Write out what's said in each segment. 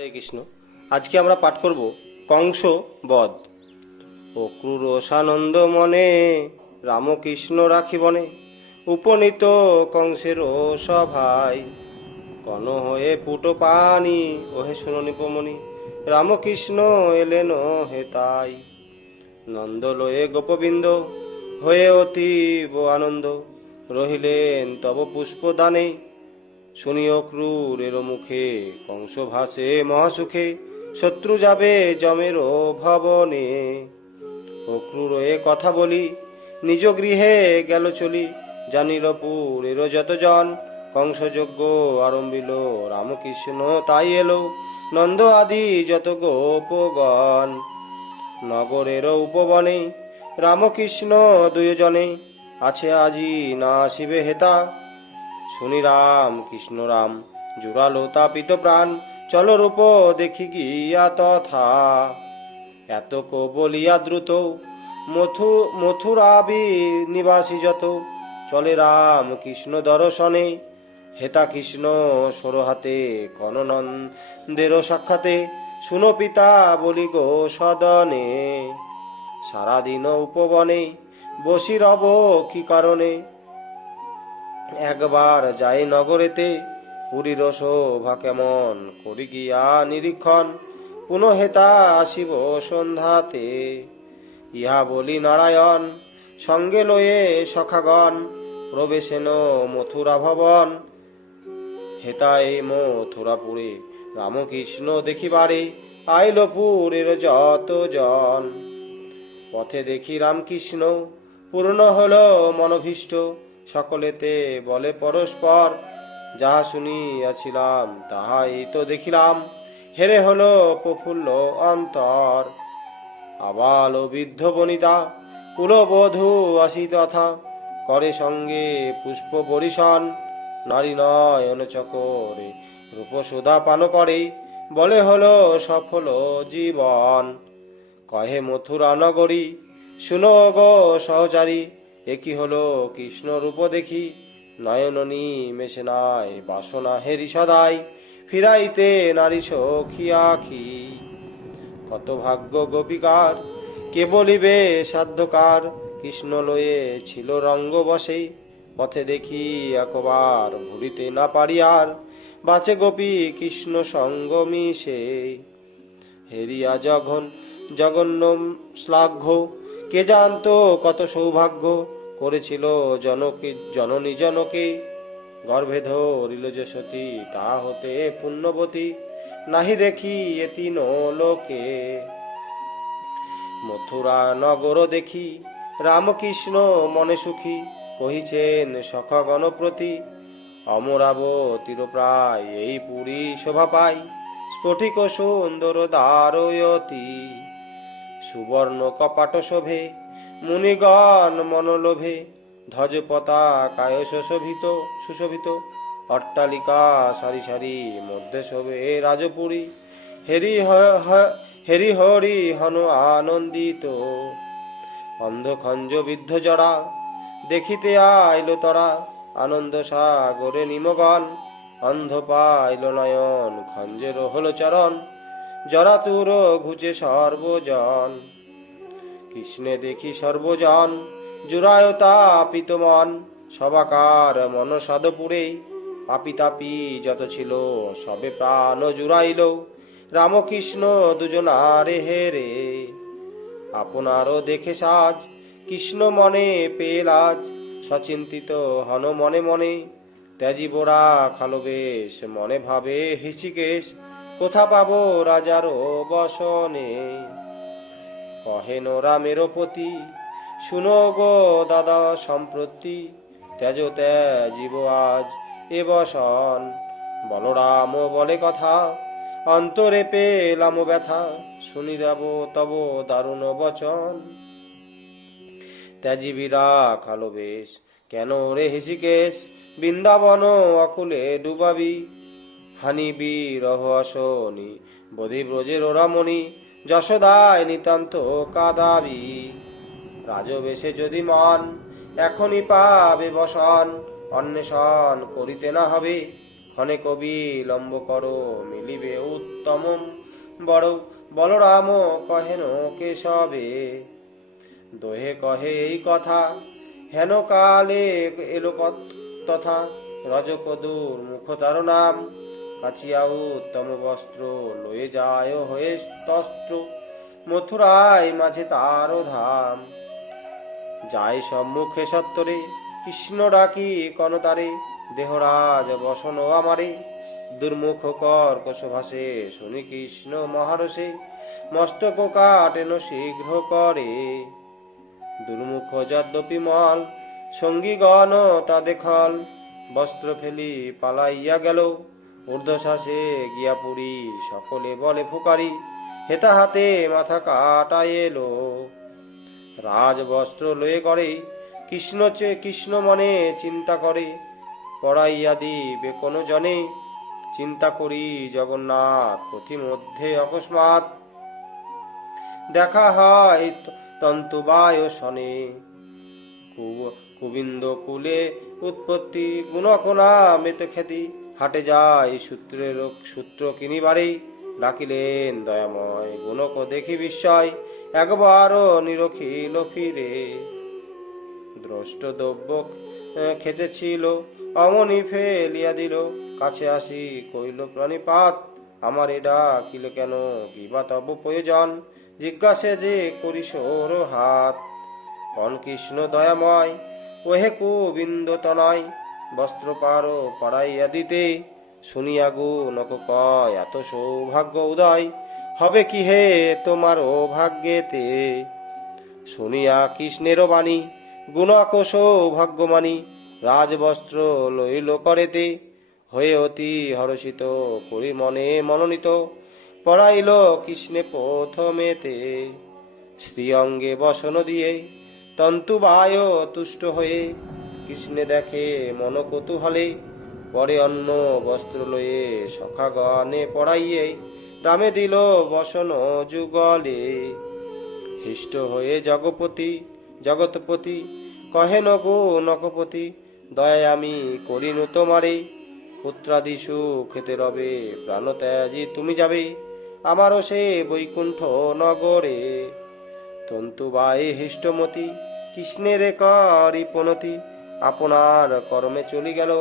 হরে কৃষ্ণ। আজকে আমরা পাঠ করব কংস বধ। ও ক্রূর সানন্দ মনে রামকৃষ্ণ রাখিবনে, উপনীত কংসের সভায় কন হয়ে পুটো পানি। ওহে শুনো নিপমণি, রামকৃষ্ণ এলেন হেতাই। নন্দ লয়ে গোপবিন্দ হয়ে অতীব আনন্দ, রহিলেন তব পুষ্পদানে। শুনিও ক্রূরের মুখে কংস ভাসে মহাসুখে, শত্রু যাবে জমের ভবনে। ও ক্রূর এ কথা বলি নিজ গৃহে গেল চলি, জানিল পুরের যত জন কংস যজ্ঞ আরম্ভিল। রামকৃষ্ণ তাই এলো নন্দ আদি যত গোপগণ, নগরের উপবনে রামকৃষ্ণ দুইজনে। আছে আজি না আসিবে হেতা, শুনি রাম কৃষ্ণ রাম জুড়ালো তাপিত প্রাণ। চল রূপ দেখি গিয়া তথা, এত কো বলিয়া দ্রুত মথুরাবি নিবাসী যত। চলে রাম কৃষ্ণ দর্শনে, হেতা কৃষ্ণ সর হাতে কননন্দের সাক্ষাতে। শুনো পিতা বলি গো সদনে, সারাদিন উপবনে বসি রব কি কারণে। একবার যাই নগরেতে, পুরীর শোভা কেমন করি গিয়া নিরীক্ষণ। পুনঃ হেতা আসিব সন্ধ্যাতে, ইহা বলি নারায়ণ সঙ্গে লয়ে সখাগণ। প্রবেশেন মথুরা ভবন, হেতায় মথুরাপুরে রামকৃষ্ণ দেখিবারে। আইল পুরের যত জন, পথে দেখি রামকৃষ্ণ পূর্ণ হল মনভীষ্ট। সকলেতে বলে পরস্পর, যাহা শুনিয়াছিলাম তাহাই তো দেখিলাম। হেরে হলো প্রফুল্ল অন্তর, আবাল বৃদ্ধ বনিতা কুলবধূ আসি তথা। করে সঙ্গে পুষ্প বরিশন, নারী নয়ন চকরে রূপসুধা পান করে। বলে হলো সফল জীবন, কহে মথুরা নগরী শুনো গো সহচারী। একই হলো কৃষ্ণ রূপ দেখি, নয়ননী মেশে নাই বাসনা হেরি সদাই। ফিরাইতে নারী সখী আখি, কত ভাগ্য গোপিকার কে বলিবে সাধ্যকার। কৃষ্ণ লয়ে ছিল রঙ্গ বসে, পথে দেখি একবার ভুলিতে না পারি আর। বাঁচে গোপী কৃষ্ণ সঙ্গ মিশে, হেরিয়া জঘন্য শ্লাঘ্য। কে জানত কত সৌভাগ্য করেছিল জননী জনকে। গর্ভে ধরিল যে সতী তাহা হতে পুণ্যবতী, নাহি দেখি এতিন লোকে। মথুরা নগর দেখি রামকৃষ্ণ মনে সুখী, কহিছেন সখা গণপ্রতি। অমরাবতীর প্রায় এই পুরী শোভা পাই, স্ফটিক সুন্দর দ্বারয়তী। সুবর্ণ কপাট শোভে মুনিগণ মনোলোভে, ধ্বজ পতাকায় সুশোভিত। অট্টালিকা সারি সারি মধ্যে শোভে রাজপুরী। হেরি হরি হন আনন্দিত, অন্ধ খঞ্জ বিদ্ধ জড়া দেখিতে আইল তরা। আনন্দ সাগরে নিমগণ, অন্ধ পাইল নয়ন খঞ্জের হল চরণ। জরাতুর ঘুচে সর্বজন, কৃষ্ণে দেখি সর্বজন জুড়ায় তাপিত মন। সবাকার মন সাধপুরে পাপি তাপি যত ছিল, সবে প্রাণ জুড়াইল। রামকৃষ্ণ দুজনারে হেরে, আপনারও দেখে সাজ কৃষ্ণ মনে পেয়ে লাজ। সচিন্তিত হন মনে মনে, ত্যাজিবোরা খালো বেশ মনে ভাবে হৃষিকেশ। কোথা পাবো রাজার বসনে, কহেন রামের পতি শুনো গো দাদা সম্প্রতি। ত্যাজিব আজ এ বসন, বলরাম বলে কথা অন্তরে পেলাম ব্যথা। শুনি দেব তব দারুণ বচন, ত্যাজিবীরা খালো বেশ কেন রে হৃষিকেশ। বৃন্দাবন অকুলে ডুবাবি, হানিবি রহ আসনি বোধি ব্রজের রমণী। যশোদায় নিতান্ত কাদাবি, রাজবেশে যদি মন এখনই পাবে বসন। অন্বেষণ করিতে না হবে, ক্ষণে কবি লম্ব করো মিলিবে উত্তম বড়। বলরাম কহেন কেশবে, দোহে কহে এই কথা, হেন কালে এলো তথা। রজকদুর মুখ তার নাম, কাচিয়া উত্তম বস্ত্র লয়ে যায় হয়ে তস্ত্র। মথুরায় মাঝে তার ধাম, যায় সম্মুখে সত্তরে। কৃষ্ণ ডাকি কনতারে, দেহরাজ বসন আমারে। দুর্মুখ কর্কশ ভাসে, শুনি কৃষ্ণ মহারসে। মস্তক কাটেন শীঘ্র করে, দুর্মুখ যদ্যপি মল। সঙ্গীগণ তা দেখল, বস্ত্র ফেলি পালাইয়া গেল। ঊর্ধ্বশ্বাসে গিয়া পুরী, সকলে বলে ফুকারি। হেতা হাতে মাথা কাটা এলো, রাজবস্ত্র লয়ে করে। কৃষ্ণ মনে চিন্তা করে, পড়াইয়া দিবে কোন জনে। চিন্তা করি জগন্নাথ, পথিমধ্যে অকস্মাৎ দেখা হয় তন্তুবায় শনে। কুবিন্দ কুলে উৎপত্তি, গুণকোনা মেতে খ্যাতি। হাটে যায় সূত্র কিনিবারে, ডাকিলেন দয়াময় গুণক দেখি বিস্ময়। একবার নিরখিল ফিরে, দ্রষ্টদ্রব্য খেতেছিল, অমনি ফেলিয়া দিল। কাছে আসি কইল প্রাণীপাত, আমারে ডাকিলে কেন, কিবা তব প্রয়োজন। জিজ্ঞাসে যে করি সৌর হাত, কন কৃষ্ণ দয়াময়, ওহে কুবিন্দ তনয়। বস্ত্র পারো পড়াইয়া দিতে, শুনিয়া গুণক কয় এত সৌভাগ্য উদয়। হবে কি হে তোমার ও ভাগ্যেতে, শুনিয়া কৃষ্ণের বাণী গুণক সৌভাগ্যমানী। রাজবস্ত্র লইল করেতে, হয়ে অতি হর্ষিত করি মনে মনোনীত। পড়াইল কৃষ্ণে প্রথমেতে, শ্রী অঙ্গে বসন দিয়ে। তন্তুবায় তুষ্ট হয়ে, কৃষ্ণে দেখে মন কৌতূহলে। পরে অন্য বস্ত্র লয়ে সখাগণে পড়াইয়ে, রামে দিল বসন যুগলে। হৃষ্ট হয়ে জগৎপতি কহেন গো নকপতি, দয়ায় আমি করিনু তোমারে। পুত্রাদি সুখেতে রবে, প্রাণ ত্যাজি তুমি যাবে, আমারও সে বৈকুণ্ঠ নগরে। তন্তুবায়ে হৃষ্টমতি, কৃষ্ণের করি প্রণতি। আপনার কর্মে চলি গেল,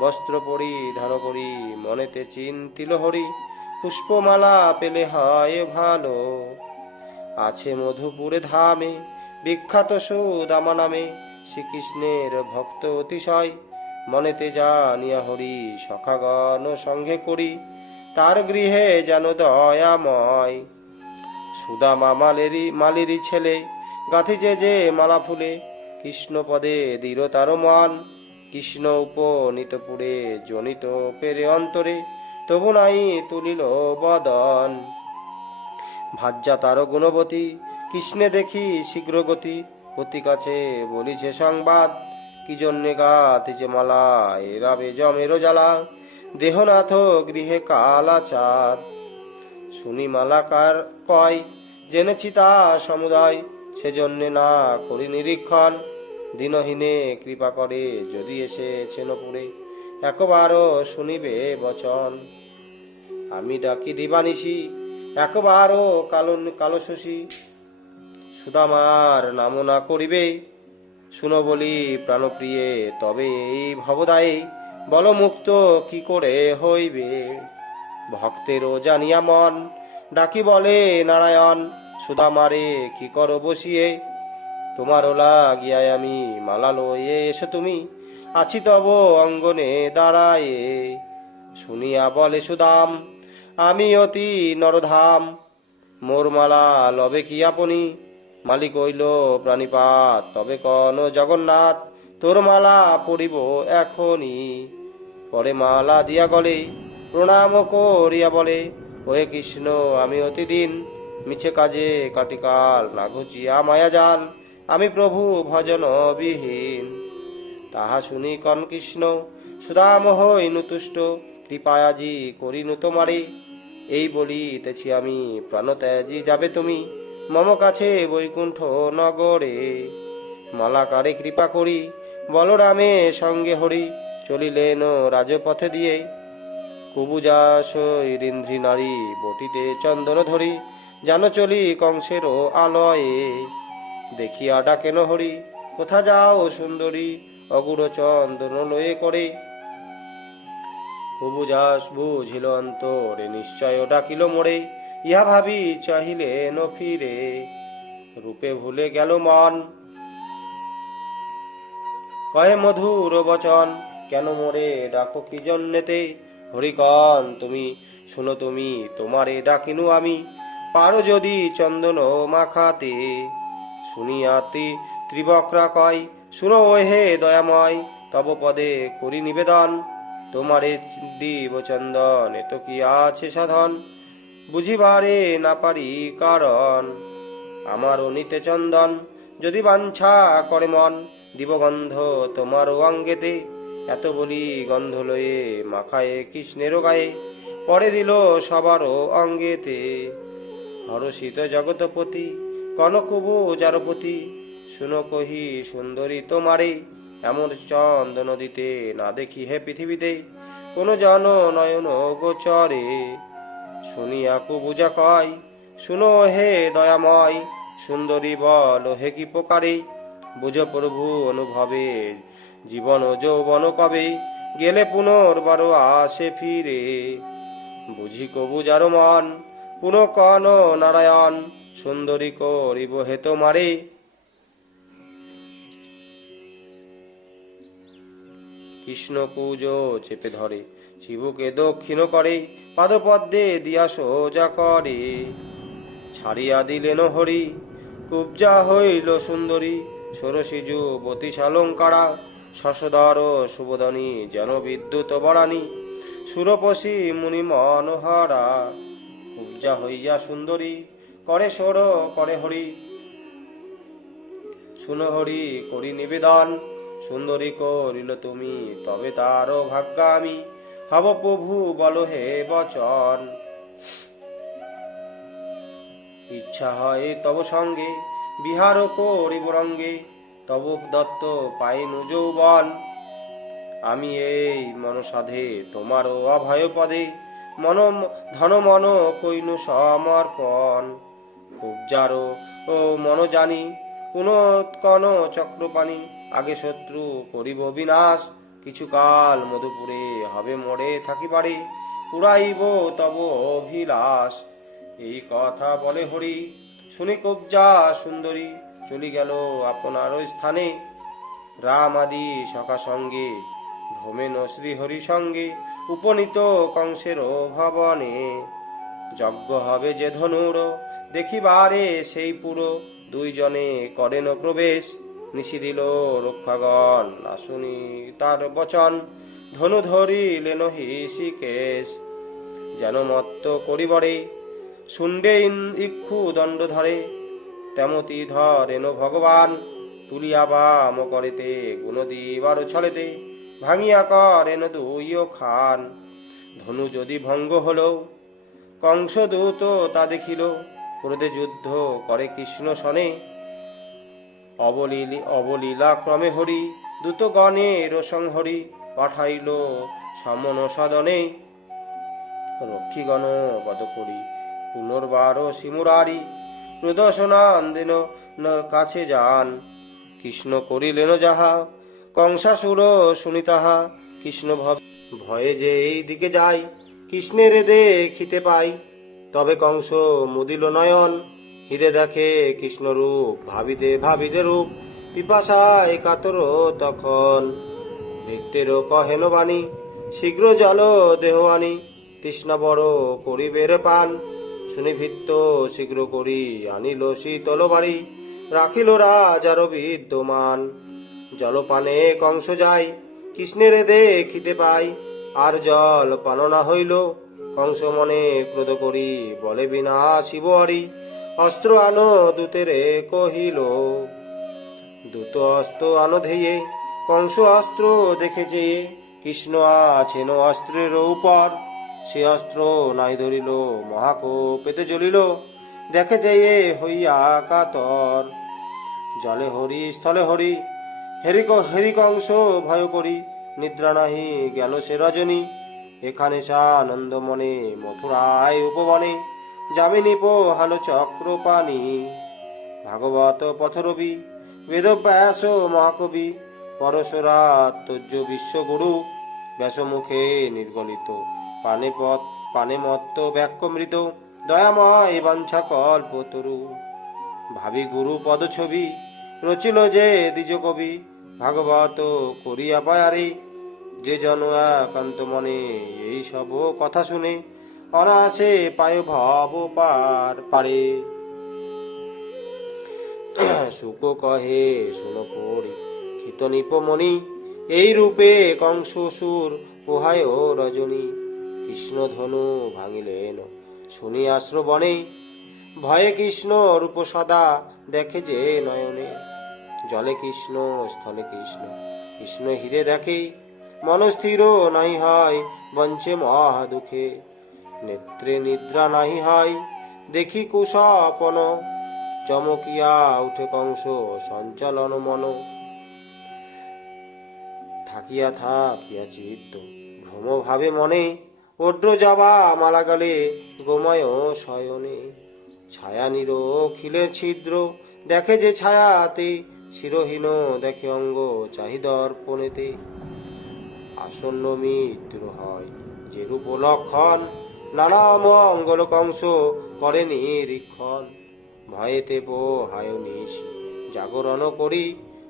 বস্ত্র পরিধান করি মনেতে চিন্তিল হরি। পুষ্পমালা পেলে হয় ভালো, আছে মধুপুরে ধামে। বিখ্যাত সুদামা নামে, শ্রীকৃষ্ণের ভক্ত অতিশয়। মনেতে জানিয়া হরি সখাগণ সঙ্গে করি, তার গৃহে যেন দয়াময়। সুদামা মালেরই ছেলে, গাঁথিছে যে মালা ফুলে। কৃষ্ণ পদে দৃঢ় তার মান, কৃষ্ণ উপনীত পুরে জনিত পেরে অন্তরে। তবু নাই তুলিল বদন, ভাজ্যা তার গুণবতী। কৃষ্ণে দেখি শীঘ্র গতি, অতি কাছে বলিছে সংবাদ। কি জন্যে গাথিছে মালা, এরাবে জমের জ্বালা। দেহনাথ গৃহে কালাচাঁদ, শুনি মালাকার কয়। জেনেছি তা সমুদয়, সেজন্যে না করি নিরীক্ষণ। দিনহীনে কৃপা করে, যদি এসেছেন পুরে। একবারও শুনিবে বচন, আমি ডাকি দিবানিশি। একবারও কালো শশী, সুদামার নাম না করিবে। শুনো বলি প্রাণপ্রিয়ে, তবে এই ভবদায়ে। বল মুক্ত কি করে হইবে, ভক্তেরও জানিয়া মন। ডাকি বলে নারায়ণ, সুদামারে কি করো বসিয়ে। তোমার লাগিয়ায় আমি মালা লয়ে এসো তুমি, আছি তব অঙ্গনে দাঁড়ায়ে। শুনিয়া বলে সুদাম, আমি অতি নরধাম, মোর মালা লবে কি আপনি। মালিক হইল প্রাণীপাত, তবে কন জগন্নাথ, তোর মালা পড়িব এখনই। পরে মালা দিয়া গলে, প্রণাম করিয়া বলে, ওহে কৃষ্ণ আমি অতিদিন, মিছে কাজে কাটিকাল না ঘুচিয়া মায়া জাল। আমি প্রভু ভজন বিহীন। তাহা শুনি কন কৃষ্ণ, সুদাম হইনু তুষ্ট, কৃপায় আজি করিনু তোমারে। এই বলিতেছি আমি, প্রাণত্যাজি যাবে তুমি, মম কাছে বৈকুণ্ঠ নগরে। মালাকারে কৃপা করি, বলরামে সঙ্গে হরি। চলিলেন রাজপথে দিয়ে, কুবুজাশয় ঋন্ধ্রি নারী বটিতে চন্দন ধরি, যেন চলি কংসেরও আলয়ে। দেখিয়া ডাকেন হরি, কোথা যাও সুন্দরী, অগুড় চন্দন লয়ে করে। কুবুজাস বুঝিল অন্তরে, নিশ্চয় ডাকিল মোরে, ইহা ভাবি চাহিলে ন ফিরে, রূপে ভুলে গেল মন। কহে মধুর বচন, কেন মোরে ডাকো কি জন্যেতে, হরিকন তুমি শুনো তুমি, তোমারে ডাকিনু আমি, পারো যদি চন্দন মাখাতে। শুনিয়াতি ত্রিবক্রা কয়, শুনো হে দয়াময়, তব পদে করি নিবেদন, তোমারে দিব চন্দন, এত কি আছে সাধন, বুঝিবারে না পারি কারণ। আমার নিতে চন্দন, যদি বাঞ্ছা করে মন, দিব গন্ধ তোমার অঙ্গেতে। এত বলি গন্ধ লয়ে মাখায়ে কৃষ্ণের গায়ে, পরে দিল সবারও অঙ্গেতে। হরষিত জগতপতি, কনকবু যারপতি, শুনো কহি সুন্দরী তোমারে, এমন চন্দন দিতে না দেখি হে পৃথিবীতে, কোন জন নয়ন গোচরে। শুনিয়া কুবুজা কয়, শুনো হে দয়াময়, সুন্দরী বল হে কি প্রকারে, বুঝ প্রভু অনুভবে, জীবন যৌবন কবে, গেলে পুনর্বার আসে ফিরে। বুঝি কবুজার মন, পুন কন নারায়ণ, সুন্দরী করিব হে তোমারে। কৃষ্ণ কুজ চেপে ধরে, শিবুকে দক্ষিণ করে, পাদপদ্মে দিয়া সোজা করে। ছাড়িয়া দিলেন হরি, কুব্জা হইল সুন্দরী, ষোড়শী যুবতী শালঙ্কারা, শশধর সুবোধনী, যেন বিদ্যুৎ বরানী, সুরপসী মুনি মনোহরা। কুব্জা হইয়া সুন্দরী, করে সোর করে হরি, শুনো হরি করি নিবেদন, সুন্দরী করিল তুমি, তবে তার ভাগ্য আমি, হব প্রভু বল হে বচন। ইচ্ছা হয় তব সঙ্গে, বিহার করিব রঙ্গে, তব দত্ত পাইনু যৌবন। আমি এই মনসাধে তোমারও অভয় পদে, মন ধন মন কইনু সমর্পণ। খুব যারো ও মন জানি, কোন কন চক্রপাণি, আগে শত্রু করিব বিনাশ, কিছুকাল মধুপুরে হবে মোড়ে থাকিবারে, পুরাইব তব অভিলাষ। এই কথা বলে হরি, শুনি কুব্জা সুন্দরী, চলি গেল আপনার স্থানে। রাম আদি সখা সঙ্গে, ভ্রমেন শ্রীহরি সঙ্গে, উপনীত কংসের ভবনে। যজ্ঞ হবে যে ধনুর, দেখিবারে সেই পুরো, দুইজনে করেন প্রবেশ। নিশি দিল রক্ষাগণ, না শুনি তার বচন, ধনু ধরিলেন হৃষিকেশ, যেন মত্ত করিবরে। শুন্ডে ইক্ষু দণ্ড ধরে, তেমতি ধরেন ভগবান, তুলিয়া বাম করেতে, গুণ দিবার ছলেতে, ভাঙিয়া করেন দুই খান। ধনু যদি ভঙ্গ হল, কংস দূত তা দেখিল, ক্রোধে যুদ্ধ করে কৃষ্ণ সনে। অবলীলা ক্রমে হরি, দূত গণের সংহরি, পাঠাইল সমন সদনে। রক্ষীগণ বধ করি, পুনর্বার শিমুরারি, প্রদর্শনান্দেন কাছে যান। কৃষ্ণ করিলেন যাহা, কংসাসুর শুনি তাহা, কৃষ্ণ ভয়ে যে এই দিকে যাই, কৃষ্ণের দেখিতে পাই। তবে কংস মুদিল নয়ন, হৃদে দেখে কৃষ্ণ রূপ, ভাবিতে ভাবিতে রূপ, পিপাসায় কাতর তখন। ভৃত্যের কহেন বাণী, শীঘ্র জল দেহ আনি, তৃষ্ণা বড় করিবের পান। শুনি ভৃত্য শীঘ্র করি আনিল শীতল বাড়ি, রাখিল রাজার বিদ্যমান। জলপানে কংস যায়, কৃষ্ণের দেখিতে পাই, আর জল পান না হইল। কংস মনে ক্রোধ করি, বলে বিনা শিব হরি, অস্ত্র আনো দূতেরে কহিল। দূত অস্ত্র আনো ধেয়ে, কংস অস্ত্র দেখে চেয়ে, কৃষ্ণ আছেন অস্ত্রের উপর। সে অস্ত্র নাই ধরিল, মহাকোপেতে জ্বলিল, দেখে যেয়ে হইয়া কাতর। জলে হরি স্থলে হরি, হেরি কংস ভয় করি, নিদ্রা নাহি গেল সে রজনী। এখানে সানন্দ মনে মথুরায় উপবনে যামিনী পোহালো চক্র পানি। ভাগবত পথরবি বেদব্যাস মহাকবি পরশুরাত্মজ বিশ্বগুরু ব্যাসমুখে নির্গলিত পানে মত্ত ব্যাক্যমৃত দয়াময় বাঞ্ছা কল্পতরু। ভাবি গুরু পদছবি রচিল যে দ্বিজ কবি ভাগবত করিয়া পায়ারে। যে জন একান্ত মনে এই সব কথা শুনে অনায়াসে পায় ভব পার পারে। শুক কহে শুনো পড়ি ক্ষিত নিপমণি এই রূপে কংস সুর পোহায় রজনী। কৃষ্ণ ধনু ভাঙিলেন শুনি আশ্রবণে ভয়ে কৃষ্ণ রূপ সদা দেখে যে নয়নে। জলে কৃষ্ণ স্থলে কৃষ্ণ কৃষ্ণ হীরে দেখে মনস্থির নাহি হয় বঞ্চে মহা দুঃখে। নেত্রে নিদ্রা নাহি হয় দেখি কুশপন চমকিয়া উঠে কংস সঞ্চালন মন। থাকিয়া থাকিয়া চিত্ত ভ্রম ভাবে মনে ওড্র যাবা মালা গলে গোময় শয়নে। ছায়া নিরখিলের ছিদ্র দেখে যে ছায়াতে শিরহীন দেখে অঙ্গ চাহি দর্পণেতে। আসন্ন মৃত্যুর হয় যে রূপ লক্ষণ নানা মঙ্গল কংস করে নিরীক্ষণ। ভয়েতে পোহায় নিশি জাগরণ করি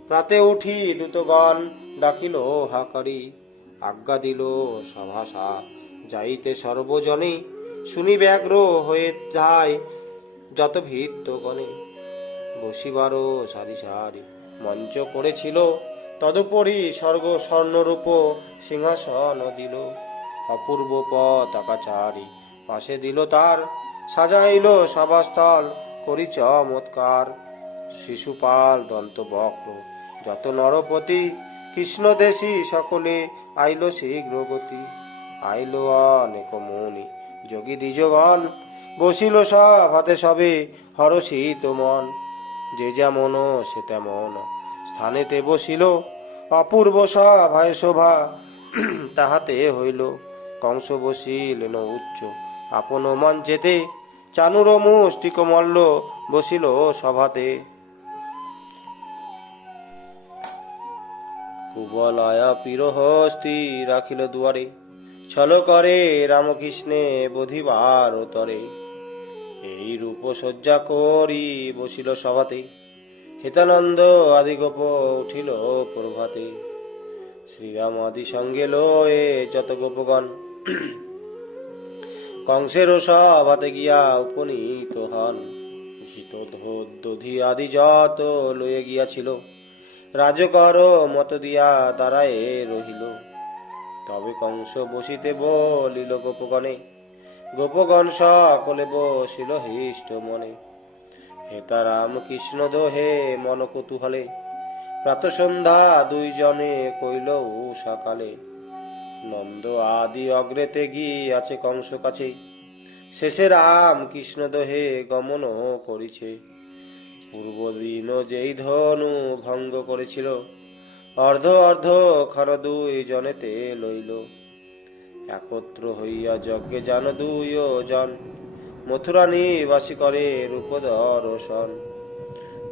প্রাতে উঠি দূতগণ ডাকিল হাকারি। আজ্ঞা দিল সভাসা যাইতে সর্বজনে শুনি ব্যগ্র হয়ে যায় যত ভৃত্যগণে। বসিবার সারি সারি মঞ্চ করেছিল তদুপরি স্বর্গ স্বর্ণরূপ সিংহাসন দিল। অপূর্ব পতাকাচারী পাশে দিল তার সাজাইল সভাস্থল করি চমৎকার। শিশুপাল দন্ত বক্র যত নরপতি কৃষ্ণ দেশী সকলে আইল শীঘ্র গতি। আইল অনেক মুনি যোগী দ্বিজগণ বসিল সভাতে সবে হরষিত মন। যে যেমন সে তেমন স্থানেতে বসিল অপূর্ব সভায় শোভা তাহাতে হইল। কংস বসিলেন উচ্চ আপন মঞ্চেতে চানুর মুষ্টিক মল্ল বসিল সভাতে। কুবলয়া পিরহস্তি রাখিল দুয়ারে ছল করে রামকৃষ্ণে বধিবার তরে। এই রূপ সজ্জা করি বসিল সভাতে হেতানন্দ আদি গোপ উঠিল প্রভাতে। শ্রীরাম আদি সঙ্গে লয়ে যত গোপগণ কংসের সভাতে গিয়া উপনীত হন। ঘিত দধি আদি যত লয়ে গিয়াছিল রাজকর মত দিয়া দাঁড়ায়ে রহিল। তবে কংস বসিতে বলিল গোপগণে গোপগণ সকলে বসিল হৃষ্ট মনে। হেতা রাম কৃষ্ণ দোহে মন কৌতূহলে প্রাত সন্ধ্যা দুইজনে কইল সকালে। নন্দ আদি অগ্রেতে গিয়াছে কংস কাছে শেষে রাম কৃষ্ণ দোহে গমন করিছে। পূর্বদিন যেই ধনু ভঙ্গ করেছিল অর্ধ অর্ধ ক্ষণ দুই জনেতে লইল। একত্র হইয়া যজ্ঞে যান দুই জন মথুরা নিবাসী করে রূপ দর্শন।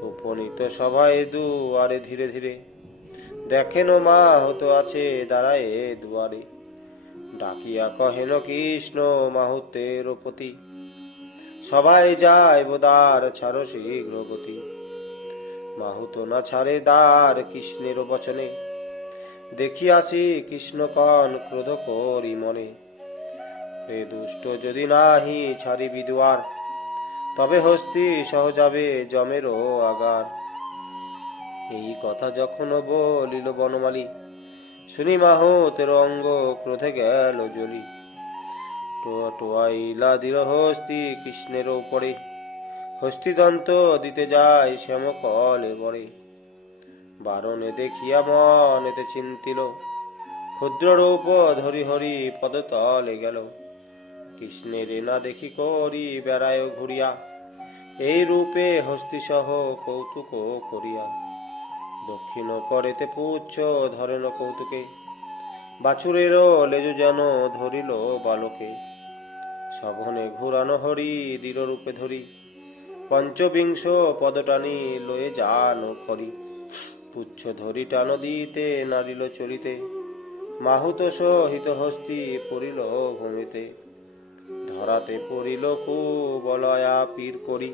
উপনীত সভায় দুয়ারে ধীরে ধীরে দেখেন মা হতো আছে দাঁড়ায় দুয়ারে। ডাকিয়া কহেন কৃষ্ণ মাহুতের পতি সবাই যায় বোদার ছাড়ো শীঘ্র গতি। মাহুত না ছাড়ে দ্বার কৃষ্ণের বচনে দেখিয়াছি কৃষ্ণ কন ক্রোধ করি মনে। হে দুষ্ট যদি নাহি ছাড়িবি দুয়ার তবে হস্তি সহ যাবে যমেরও আগার। এই কথা যখন বলিল বনমালী শুনি মাহুতের অঙ্গ ক্রোধে গেল জ্বলি। টোয়াইলা দিল হস্তি কৃষ্ণের উপরে হস্তিদন্ত দিতে যায় শ্যামকলে বরে। বারণে দেখিয়া মনেতে চিন্তিল ক্ষুদ্র রূপ ধরি হরি পদতলে গেল। কৃষ্ণের না দেখি করি বেড়ায় ঘুরিয়া এই রূপে হস্তি সহ কৌতুক করিয়া। দক্ষিণ করেতে পুচ্ছ ধরেন কৌতুকে বাছুরেরও লেজ যেন ধরিল বালকে, সঘনে ঘুরানো হরি দৃঢ় রূপে ধরি, পঞ্চবিংশ পদটানি লয়ে যান করি, পুচ্ছ ধরি টান দিতে নারিল চলিতে, মাহুত সহিত হস্তি পড়িল ভূমিতে, ধরাতে পড়িল কুবলয়া পীর করি,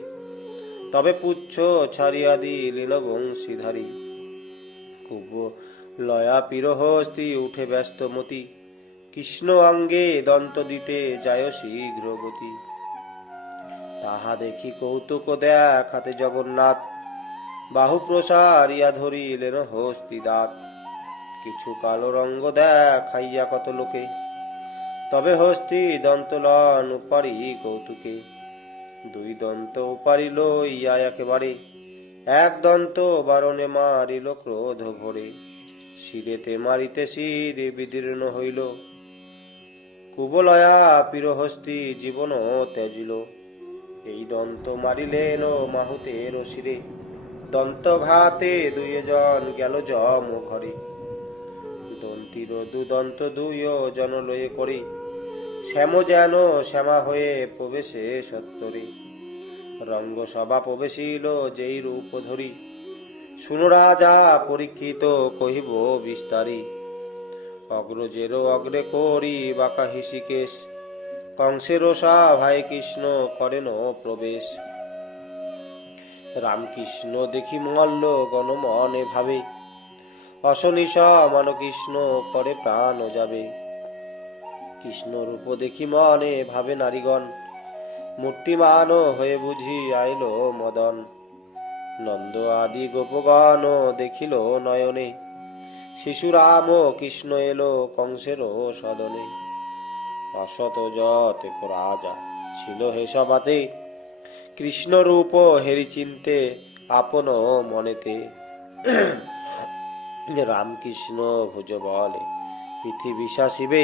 তবে পুচ্ছ ছাড়িয়া দিল বংশীধারী, কুবলয়া পীর হস্তি উঠে ব্যস্ত মতি, কৃষ্ণ অঙ্গে দন্ত দিতে যায় শীঘ্র গতি, তাহা দেখি কৌতুক দেখাতে জগন্নাথ, বাহু প্রসারিয়া ধরিলেন হস্তি দাঁত, কিছু কালো রঙ্গ দেখাইয়া কত লোকে, তবে হস্তি দন্ত লন উপারি কৌতুকে, দুই দন্ত উপারি লইয়া একেবারে, এক দন্ত বারণে মারিল ক্রোধ ভরে, শিরেতে মারিতে শির বিদীর্ণ হইল, কুবলয়া পীরহস্তি জীবন ত্যাজিল, এই দন্ত মারিলেন মাহুতের শিরে, দন্তঘাতে দুইজন গেল যম ঘরে, দন্তির দুদন্ত দুই জন লয়ে করে, শ্যাম যেন শ্যামা হয়ে প্রবেশে সত্তরে, রঙ্গসভা প্রবেশিল যেই রূপ ধরি, শুনো রাজা পরীক্ষিত কহিব বিস্তারি, অগ্রজেরও অগ্রে করি বাঁকা হিসিকেশ, কংসের ভাই কৃষ্ণ করেন প্রবেশ, রামকৃষ্ণ দেখি মল্ল গণমনে ভাবে, অশনিশা মান কৃষ্ণ করে প্রাণ যাবে, কৃষ্ণ রূপ দেখি মনে ভাবে নারীগণ, মূর্তিমান হয়ে বুঝি আইল মদন, নন্দ আদি গোপগণ দেখিল নয়নে, শিশুরাম কৃষ্ণ এলো কংসের সদনে, অসত যত রাজা ছিল হে সভাতে, কৃষ্ণ রূপ হেরি চিনতে আপন মনেতে, রামকৃষ্ণ ভুজ বলে পৃথিবী শাসিবে,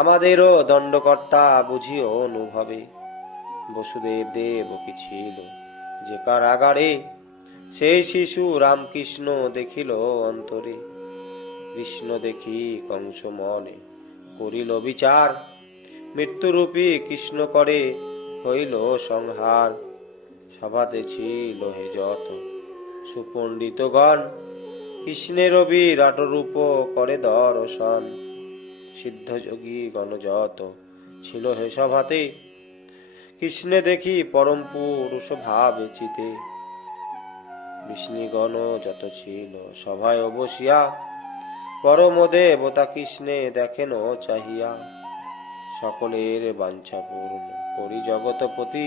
আমাদেরও দণ্ডকর্তা বুঝিও অনুভবে, বসুদেব দেব কি ছিল যে কারাগারে, সেই শিশু রামকৃষ্ণ দেখিল অন্তরে, কৃষ্ণ দেখি কংস মনে করিল বিচার, মৃত্যুরূপী কৃষ্ণ করে হইল সংহার, সভাতে ছিল হে যত সুপণ্ডিতগণ, কৃষ্ণের বিরাট রূপ করে দর্শন, সিদ্ধযোগী গণ যত ছিল হে সভাতে, কৃষ্ণে দেখি পরম পুরুষ ভাবে চিতে, বিষ্ণুগণ যত ছিল সভায় বসিয়া, পরম দেবতা কৃষ্ণে দেখেন চাহিয়া, সকলের বাঞ্ছা পূর্ণ করি জগৎপতি,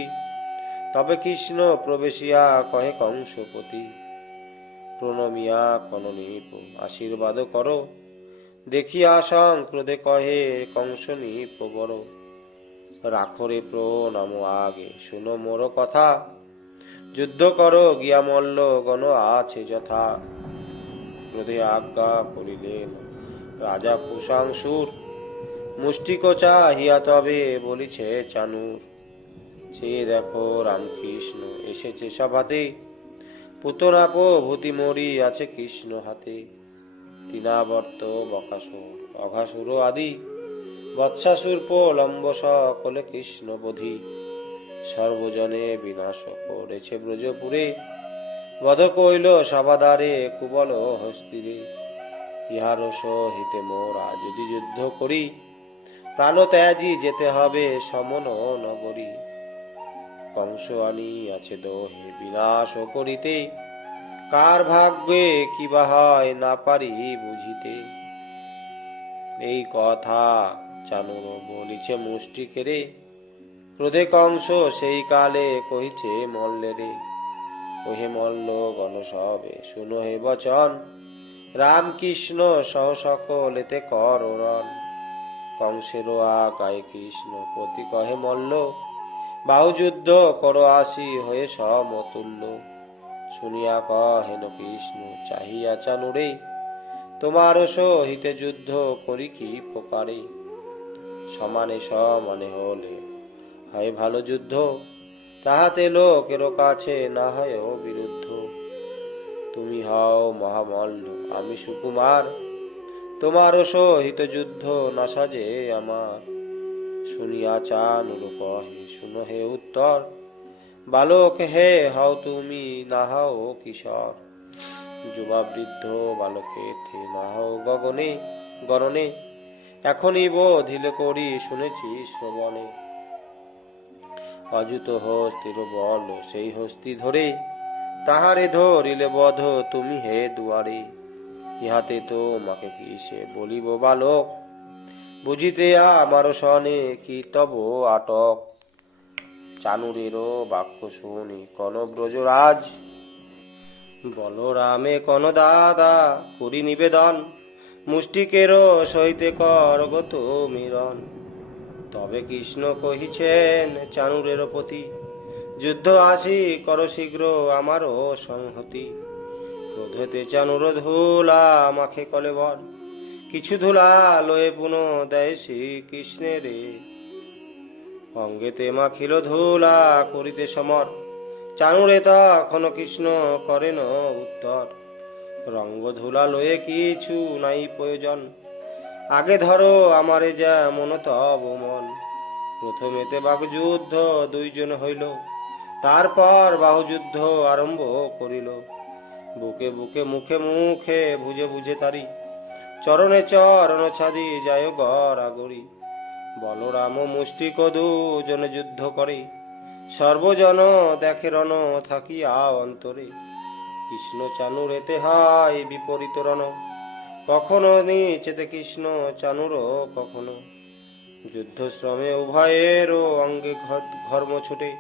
তবে কৃষ্ণ প্রবেশিয়া কহে কংসপতি, প্রণমিয়া কননীপ আশীর্বাদ করো, দেখিয়া সংক্রোধে কহে কংস নিপ বড়, রাখরে প্রণাম আগে শুনো মোর কথা, যুদ্ধ করো গিয়া মল্ল গণ আছে যথা, ক্রোধে আজ্ঞা করিলেন রাজা কুশাংশুর, মুষ্টিকোচা হিয়া তবে বলিছে চানুর, চেয়ে দেখো রামকৃষ্ণ এসেছে সভাতে, পুতনাপ ভূতি মরি আছে কৃষ্ণ হাতে, তিনাবর্ত বকাসুর অঘাসুর আদি, বৎসাসুর প্রলম্ব সকলে কৃষ্ণ বোধি, সর্বজনে বিনাশ করেছে ব্রজপুরে, বধ কইল সভাদারে কুবল হস্তিরে, ইহার সহিতে মোরা যদি যুদ্ধ করি, প্রাণ ত্যাজি যেতে হবে সমন নগরী, কংস আনি আছে দোহে বিনাশ করিতে, কার ভাগ্যে কিবা হয় না পারি বুঝিতে, এই কথা চানুর বলিছে মুষ্টি কেড়ে, ক্রোধে কংস সেই কালে কহিছে মল্লেরে, ওহে মল্ল গণ সবে শুনো হে বচন, রামকৃষ্ণ সহ সকলেতে করণ, কংসের আগায় কৃষ্ণ পতি কহে মল্ল, বাহু যুদ্ধ করো আসি হয়ে সমতুল্য, শুনিয়া কহেন কৃষ্ণ চাহিয়া চানুরে, তোমার সহিতে যুদ্ধ করি কি প্রকারে, সমানে সমানে হলে হয় ভালো যুদ্ধ, তাহাতে লোকের কাছে না হয় বিরুদ্ধ, তুমি হও মহামল্ল আমি সুকুমার, তোমারও সহিত যুদ্ধ না সাজে আমার। শুনিয়া চানুর কহে শুনো হে উত্তর, বালক হে হও তুমি না হও কিশোর। যুবা বৃদ্ধ বালকে থে না হও গগনে গরণে, এখনই বোধিল করি শুনেছি শ্রবণে। অযুত হস্তির বল সেই হস্তি ধরে, তাহারে ধরিলে বধ তুমি হে দুয়ারে। ইহাতে তোমাকে কিসে বলিব বালক, বুঝিতে আমার সনে কি তব আটক। চানুরেরও বাক্য শুনি কন ব্রজরাজ, বলরামে কন দাদা করি নিবেদন। মুষ্টিকেরও সহিতে কর গত মিলন। তবে কৃষ্ণ কহিছেন চানুরের প্রতি, যুদ্ধ আসি কর শীঘ্র আমারও সংহতি। ক্রোধেতে চানুর ধুলা মাখে কলেবর, কিছু ধুলা লয়ে পুনঃ দেয় শ্রীকৃষ্ণেরে। অঙ্গেতে মাখিল ধুলা করিতে সমর, চানুরে তখন কৃষ্ণ করেন উত্তর। রঙ্গ ধুলা লয়ে কিছু নাই প্রয়োজন, আগে ধরো আমারে যেমন তব মন। প্রথমেতে বাগযুদ্ধ দুইজন হইল, তারপর বাহুযুদ্ধ আরম্ভ করিল। বুকে বুকে মুখে মুখে বুঝে বুঝে তারি, চরণে চরণ ছাদি যায় গড়াগড়ি। বলরাম মুষ্টিক দুজনে যুদ্ধ করে, সর্বজন দেখে রণ থাকিয়া অন্তরে। কৃষ্ণ চানুরেতে হয় বিপরীত রণ, কখনো নিচেতে কৃষ্ণ চানুর কখনো। যুদ্ধশ্রমে উভয়েরও অঙ্গে ঘর্ম ছুটে,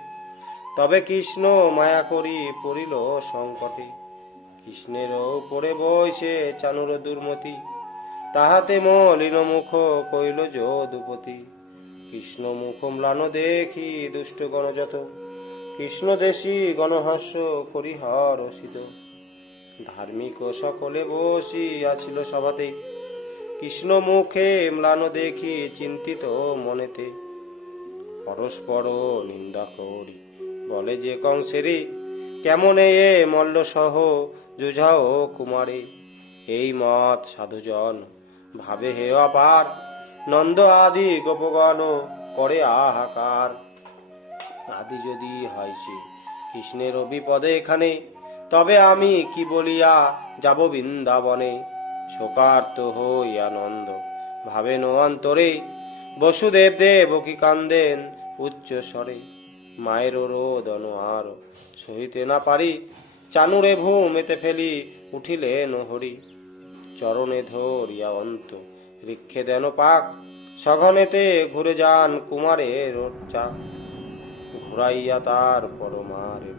তবে কৃষ্ণ মায়া করি পড়িল সংকটে। কৃষ্ণের উপরে বইছে চানুর দুর্মতি, তাহাতে মলিন মুখ কইল যদুপতি। কৃষ্ণ মুখ ম্লান দেখি দুষ্ট গণ যত, কৃষ্ণ দেশী গণহাস্য করি হরষিত। ধার্মিক সকলে বসিয়াছিল সভাতে, কৃষ্ণ মুখে ম্লান দেখি চিন্তিত মনেতে। পরস্পর নিন্দা করি বলে যে কংসেরে, কেমন এ মল্ল সহ যুঝাও কুমারে। এই মত সাধুজন ভাবে হে অপার, নন্দ আদি গোপগণ করে আহাকার। আদি যদি হয় সে কৃষ্ণের বিপদে এখানে, তবে আমি কি বলিয়া যাব বৃন্দাবনে। শোকার্ত হইয়া নন্দ ভাবেন অন্তরে, বসুদেব দেবকী কান্দেন উচ্চ স্বরে। মায়ের রোদন আর সহিতে না পারি, চানুরে ভূমেতে ফেলি উঠিলেন হরি। চরণে ধরিয়া অন্ত রিক্ষে দেন পাক, সঘনেতে ঘুরে যান কুমারের চাক। ঘুরাইয়া তার পরমারে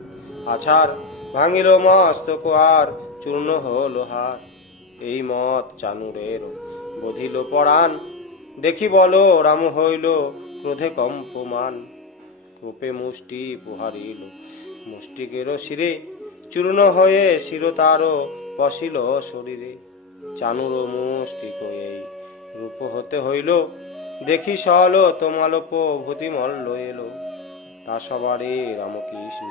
আছার, ভাঙিল মস্তক আর চূর্ণ হল হার। এই মত চানুরের বধিল পরাণ, দেখি বল রাম হইল ক্রোধে কম্পমান। রূপে মুষ্টি পুহারিল মুষ্টিকের শিরে, চূর্ণ হয়ে শির তার পশিল শরীরে। চানুর মুষ্টিক এই রূপ হতে হইল, দেখি সল তোমালোপ ভূতি মল্ল এলো। তা সবারে রামকৃষ্ণ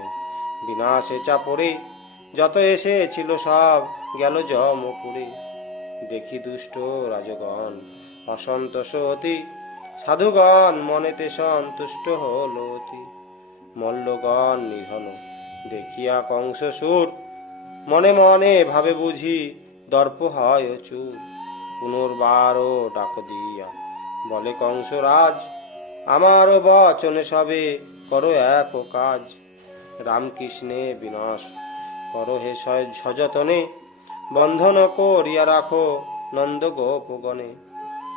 বিনাশে চাপরে, যত এসেছিল সব গেল যমপুরে। দেখি দুষ্ট রাজগণ অসন্তোষ অতি, সাধুগণ মনেতে সন্তুষ্ট হল অতি। মল্লগণ নিধন দেখিয়া কংস সুর, মনে মনে ভাবে বুঝি দর্প হয় চুর। পুনর্বারও ডাক দিয়া বলে কংস রাজ, আমারও বচনে সবে করো এক কাজ। রামকৃষ্ণে বিনাশ করো হে সযতনে, বন্ধন করিয়া রাখো নন্দ গোপগণে।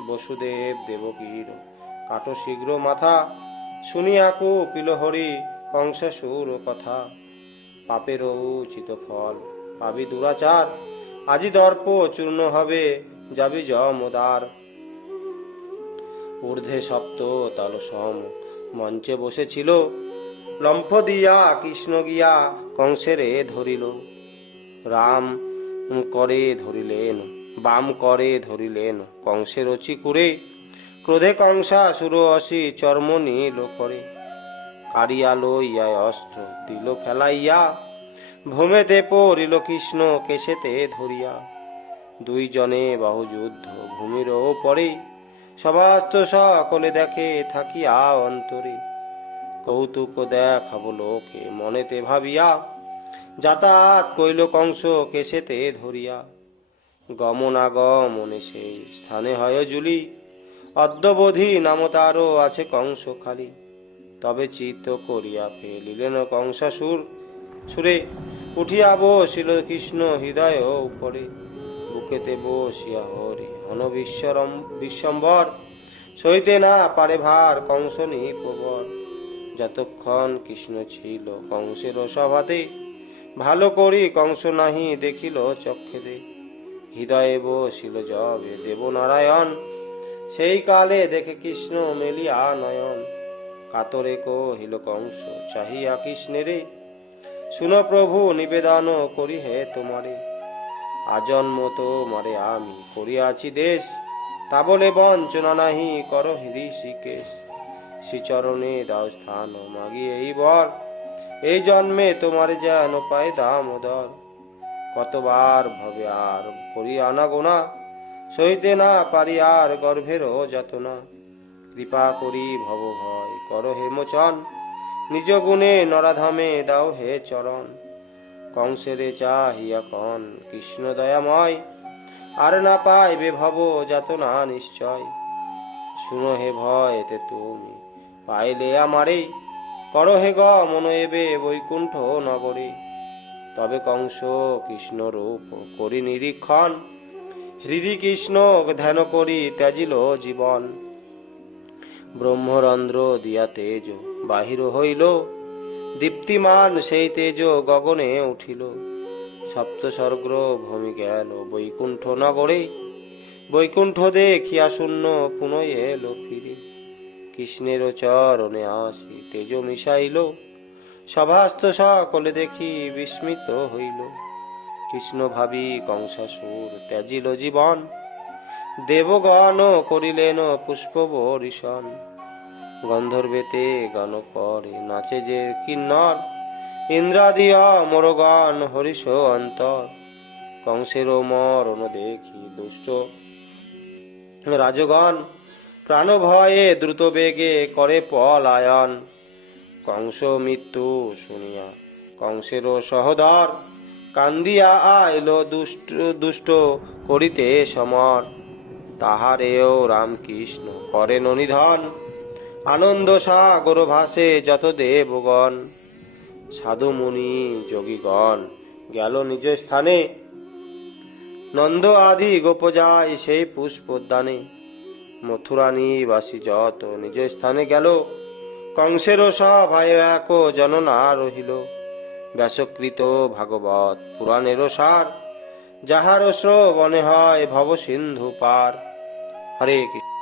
বসুদেব দেবকীর কাটো শীঘ্র মাথা, শুনিয়া কুপিল হরি কংস সুর কথা। পাপের উচিত ফল পাবি দুরাচার, আজি দর্প চূর্ণ হবে যাবি যমদার। ঊর্ধ্বে সপ্ত তাল সম মঞ্চে বসেছিল, লম্ফ দিয়া কৃষ্ণ গিয়া কংসেরে ধরিল। রাম করে ধরিলেন বাম করে ধরিলেন কংসের চিকুরে। ক্রোধে কংসাসুর অসি চর্ম নীল করে, কারিয়া লইয়া অস্ত্র দিল ফেলাইয়া। ভূমেতে পড়িল কৃষ্ণ কেশেতে ধরিয়া, দুইজনে বাহুযুদ্ধ ভূমির ওপরে, সভাস্থ সকলে দেখে থাকিয়া অন্তরে। কৌতুক দেখাবো লোকে মনেতে ভাবিয়া, যাতায়াত কইল কংস কেশেতে ধরিয়া। গমনাগমনে সেই স্থানে হয় জুলি, অদ্যবধি নাম তারও আছে কংস খালি। তবে চিত্ত করিয়া ফেলিলেন কংসাসুর, সুরে উঠিয়া বসিল কৃষ্ণ হৃদয় উপরে। বুকেতে বসিয়া হরি বিশ্বম্বর, সইতে না পারে ভার কংস নিপবর। যতক্ষণ কৃষ্ণ ছিল কংসের সভাতে, ভালো করি কংস নাহি দেখিল চক্ষেতে। হৃদয়ে বসিল যবে দেবনারায়ণ, সেই কালে দেখে কৃষ্ণ মেলিয়া নয়ন। কাতরে কহিল কংস চাহিয়া কৃষ্ণেরে, শুনো প্রভু নিবেদন করি হে তোমারে। আজন্ম তোমারে আমি করিয়াছি দেশ, তা বলে বঞ্চনা নাহি কর হৃষিকেশ। শ্রীচরণে দাও স্থান মাগি এই বর, এই জন্মে তোমারে যেন পায় দামোদর। কতবার ভবে আর করি আনাগোনা, সইতে না পারি আর গর্ভেরও যাতনা। কৃপা করি ভব ভয় কর হে মোচন, নিজ গুণে নরাধামে দাও হে চরণ। কংসেরে চাহিয়া কন কৃষ্ণ দয়াময়, আর না পাইবে ভব যাতনা নিশ্চয়। শুনো হে ভয় এতে তুমি পাইলে আমারে, কর হে গমন এবে বৈকুণ্ঠ নগরে। তবে কংস কৃষ্ণ রূপ করি নিরীক্ষণ, হৃদি কৃষ্ণ ধ্যান করি ত্যাজিল জীবন। ব্রহ্মরন্ধ্র দিয়া তেজ বাহির হইল, দীপ্তিমান সেই তেজ গগনে উঠিল। সপ্ত স্বর্গ ভূমি গেল বৈকুণ্ঠ নগরে, বৈকুণ্ঠ দেখিয়া শূন্য পুনঃ এলো ফিরে। কৃষ্ণের চরণে আসি তেজ মিশাইল, সভাস্থ সকলে দেখি বিস্মিত হইল। কৃষ্ণ ভাবি কংসাসুর ত্যাজিল জীবন, দেবগণ করিলেন পুষ্প বরিশন। গন্ধর্বেতে গান করে নাচে যে কিন্নর, ইন্দ্রাদিয়া মোরগান হরিষ অন্তর। কংসের মরণ দেখি দুষ্ট রাজগণ, প্রাণ ভয়ে দ্রুত বেগে করে পলায়ন। কংস মৃত্যু শুনিয়া কংসের সহদর, কান্দিয়া আইল দুষ্ট করিতে সমর। তাহারেও রামকৃষ্ণ করেন নিধন, আনন্দ সাগর ভাসে যত দেবগণ। সাধু মুনি যোগীগণ গেল নিজ স্থানে, নন্দ আদি গোপ যায় সেই পুষ্পোদ্যানে। মথুরা নিবাসী যত নিজ স্থানে গেল, কংসের সভায় এক জননা রহিল। ব্যাসকৃত ভাগবত পুরাণের সার, যাহার শ্রবণে হয় ভব সিন্ধু পার। হরে কৃষ্ণ।